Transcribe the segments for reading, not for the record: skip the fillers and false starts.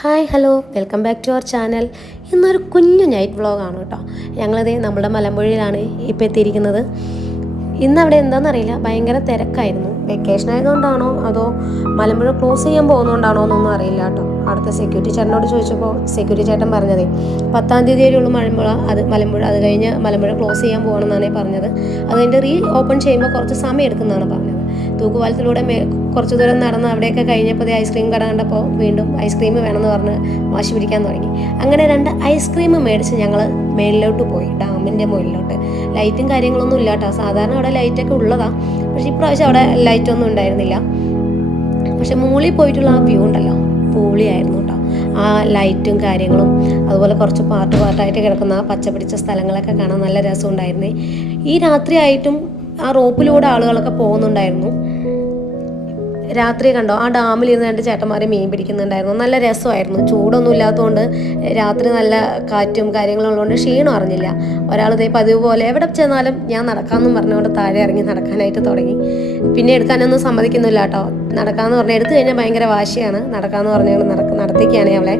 Hi hello welcome back to our channel. ഇന്നൊരു കുഞ്ഞു night വ്ളോഗാണ് കേട്ടോ. ഞങ്ങളത് നമ്മുടെ മലമ്പുഴയിലാണ് ഇപ്പോൾ എത്തിയിരിക്കുന്നത്. ഇന്ന് അവിടെ എന്താണെന്നറിയില്ല, ഭയങ്കര തിരക്കായിരുന്നു. വെക്കേഷൻ ആയതുകൊണ്ടാണോ അതോ മലമ്പുഴ ക്ലോസ് ചെയ്യാൻ പോകുന്നതുകൊണ്ടാണോ എന്നൊന്നും അറിയില്ല കേട്ടോ. അവിടുത്തെ സെക്യൂരിറ്റി ചേട്ടനോട് ചോദിച്ചപ്പോൾ സെക്യൂരിറ്റി ചേട്ടൻ പറഞ്ഞതേ 10-ാം തീയതി വരെയുള്ളൂ മലമ്പുഴ അത് കഴിഞ്ഞ് മലമ്പുഴ ക്ലോസ് ചെയ്യാൻ പോകണമെന്നാണ് പറഞ്ഞത്. അതിൻ്റെ ഓപ്പൺ ചെയ്യുമ്പോൾ കുറച്ച് സമയം എടുക്കുന്നതാണ് പറഞ്ഞത്. തൂക്കുപാലത്തിലൂടെ കുറച്ച് ദൂരം നടന്ന് അവിടെയൊക്കെ കഴിഞ്ഞപ്പോൾ ഐസ്ക്രീം കട കണ്ടപ്പോൾ വീണ്ടും ഐസ്ക്രീം വേണമെന്ന് പറഞ്ഞ് വാശി പിടിക്കാൻ തുടങ്ങി. അങ്ങനെ 2 ഐസ്ക്രീം മേടിച്ച് ഞങ്ങൾ മേളിലോട്ട് പോയി, ഡാമിൻ്റെ മുകളിലോട്ട്. ലൈറ്റും കാര്യങ്ങളൊന്നും ഇല്ല കേട്ടോ. സാധാരണ അവിടെ ലൈറ്റൊക്കെ ഉള്ളതാണ്, പക്ഷേ ഇപ്രാവശ്യം അവിടെ ലൈറ്റൊന്നും ഉണ്ടായിരുന്നില്ല. പക്ഷെ മുകളിൽ പോയിട്ടുള്ള ആ വ്യൂ ഉണ്ടല്ലോ, പൊളിയായിരുന്നു കേട്ടോ. ആ ലൈറ്റും കാര്യങ്ങളും അതുപോലെ കുറച്ച് പാർട്ടായിട്ട് കിടക്കുന്ന ആ പച്ചപിടിച്ച സ്ഥലങ്ങളൊക്കെ കാണാൻ നല്ല രസമുണ്ടായിരുന്നേ. ഈ രാത്രിയായിട്ടും ആ റോപ്പിലൂടെ ആളുകളൊക്കെ പോകുന്നുണ്ടായിരുന്നു. രാത്രി കണ്ടോ, ആ ഡാമിൽ ഇരുന്ന് 2 ചേട്ടന്മാരെ മീൻ പിടിക്കുന്നുണ്ടായിരുന്നു. നല്ല രസമായിരുന്നു. ചൂടൊന്നും ഇല്ലാത്തതുകൊണ്ട് രാത്രി നല്ല കാറ്റും കാര്യങ്ങളും ഉള്ളതുകൊണ്ട് ക്ഷീണം അറിഞ്ഞില്ല. ഒരാൾ ഇതേ പതിവ് പോലെ എവിടെ ചെന്നാലും ഞാൻ നടക്കാമെന്നും പറഞ്ഞുകൊണ്ട് താഴെ ഇറങ്ങി നടക്കാനായിട്ട് തുടങ്ങി. പിന്നെ എടുക്കാനൊന്നും സമ്മതിക്കുന്നില്ല കേട്ടോ. നടക്കാമെന്ന് പറഞ്ഞാൽ എടുത്തു കഴിഞ്ഞാൽ ഭയങ്കര വാശിയാണ്. നടക്കാമെന്ന് പറഞ്ഞാൽ നടത്തിക്കുകയാണ് അവളെ.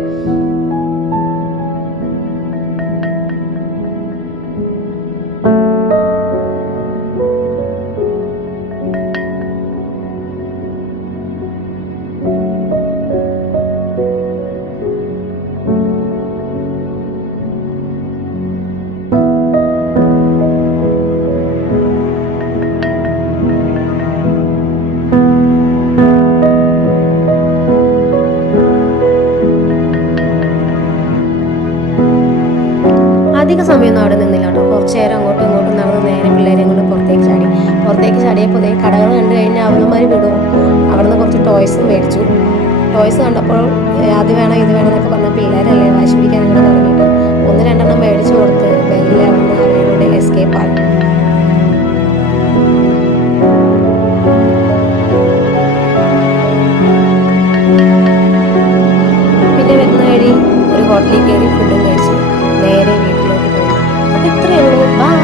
അധിക സമയമൊന്നും അവിടെ നിന്നില്ല കേട്ടോ. കുറച്ച് നേരം അങ്ങോട്ടും ഇങ്ങോട്ടും നടന്ന് നേരെ പിള്ളേരെയും കൊണ്ട് പുറത്തേക്ക് ചാടിയപ്പോൾ കടകൾ കണ്ടു കഴിഞ്ഞാൽ അവളുമാർ വിടും. അവിടെ നിന്ന് കുറച്ച് ടോയ്സും മേടിച്ചു. ടോയ്സ് കണ്ടപ്പോൾ അത് വേണം ഇത് വേണം എന്നൊക്കെ പറഞ്ഞാൽ പിള്ളേരല്ലേ വാശി പിടിക്കാൻ അങ്ങനെ തുടങ്ങിയിട്ട് 1-2 മേടിച്ചു കൊടുത്ത് മെല്ലെ അവിടെ നിന്ന് അവരെ കൊണ്ട് എസ്കേപ്പായി. പിന്നെ വരുന്ന വഴി ഒരു ഹോട്ടലിൽ കയറി ഫുഡും കഴിച്ച് നേരെ വീട്ടിലോട്ട് പോകും. അപ്പോൾ ഇത്രയേ ഉള്ളൂ. ബൈ.